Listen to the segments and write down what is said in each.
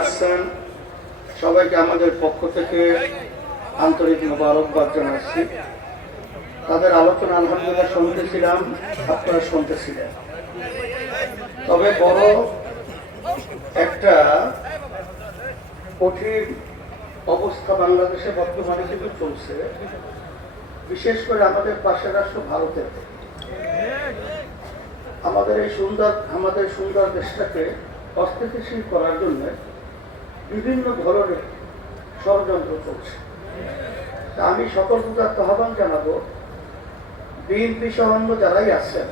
আছেন সবাইকে আমাদের পক্ষ থেকে আন্তরিক মোবারকবাদ জানাচ্ছি। তাদের আলোচনা আলহামদুলিল্লাহ শুনতেছিলাম, আপনারা শুনতেছিলেন। তবে বড় একটা কঠিন অবস্থা বাংলাদেশে বর্তমানে কিন্তু চলছে, বিশেষ করে আমাদের পাশের রাষ্ট্র ভারতের। আমাদের এই সুন্দর, আমাদের সুন্দর দেশটাকে অস্থিতিশীল করার জন্য বিভিন্ন ধরনের ষড়যন্ত্র চলছে। তা আমি সকল প্রকার আহ্বান জানাব, বিএনপি সহ অন্য যারাই আছেন,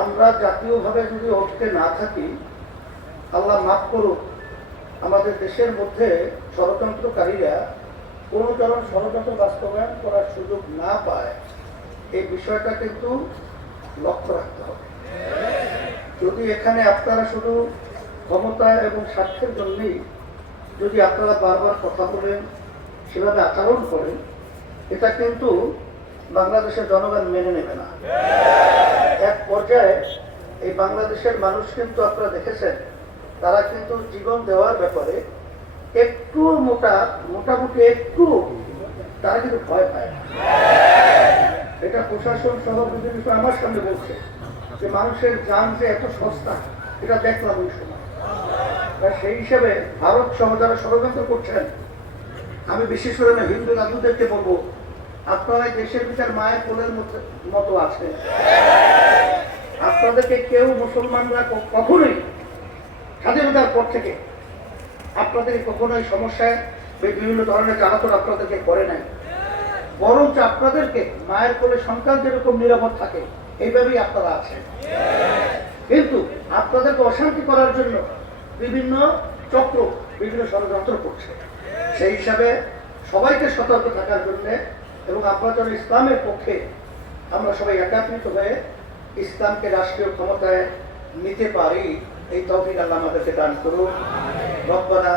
আমরা জাতীয়ভাবে যদি ঐক্যে না থাকি, আল্লাহ মাফ করুক, আমাদের দেশের মধ্যে ষড়যন্ত্রকারীরা কোনো কারণ ষড়যন্ত্র বাস্তবায়ন করার সুযোগ না পায়, এই বিষয়টা কিন্তু লক্ষ্য রাখতে হবে। যদি এখানে আপনারা শুধু ক্ষমতা এবং স্বার্থের জন্যই যদি আপনারা বারবার কথা বলেন, সেভাবে আচরণ করেন, এটা কিন্তু বাংলাদেশের জনগণ মেনে নেবে না এক পর্যায়ে এই বাংলাদেশের মানুষ কিন্তু আপনারা দেখেছেন, তারা কিন্তু জীবন দেওয়ার ব্যাপারে একটু মোটা, মোটামুটি একটু তারা কিন্তু ভয় পায়। এটা প্রশাসন সহ বিভিন্ন আমার সামনে বলছে যে মানুষের যান যে এত সস্তা, এটা দেখলাম ওই সময়। সেই হিসেবে ভারত সহ যারা ষড়যন্ত্র করছেন, আমি বিশেষ করে হিন্দু দাদুদেরকে বলব, আপনারা দেশের ভিতর মায়ের কোলের মতো- আছেন আপনাদেরকে কেউ মুসলমানরা কখনোই স্বাধীনতার পর থেকে আপনাদের কখনোই সমস্যায় বিভিন্ন ধরনের জ্বালাতন আপনাদেরকে করে নাই। বরঞ্চ আপনাদেরকে মায়ের কোলে সন্তান যেরকম নিরাপদ থাকে। এইভাবেই আপনারা আছেন। কিন্তু আপনাদেরকে অশান্তি করার জন্য বিভিন্ন চক্র, বিভিন্ন ষড়যন্ত্র করছে। সেই হিসাবে সবাইকে সতর্ক থাকার জন্যে এবং আপনারা যেন ইসলামের পক্ষে আমরা সবাই একাত্রিত হয়ে ইসলামকে রাষ্ট্রীয় ক্ষমতায় নিতে পারি, এই তৌফিক আল্লাহ আমাদেরকে দান করুন রব্বানা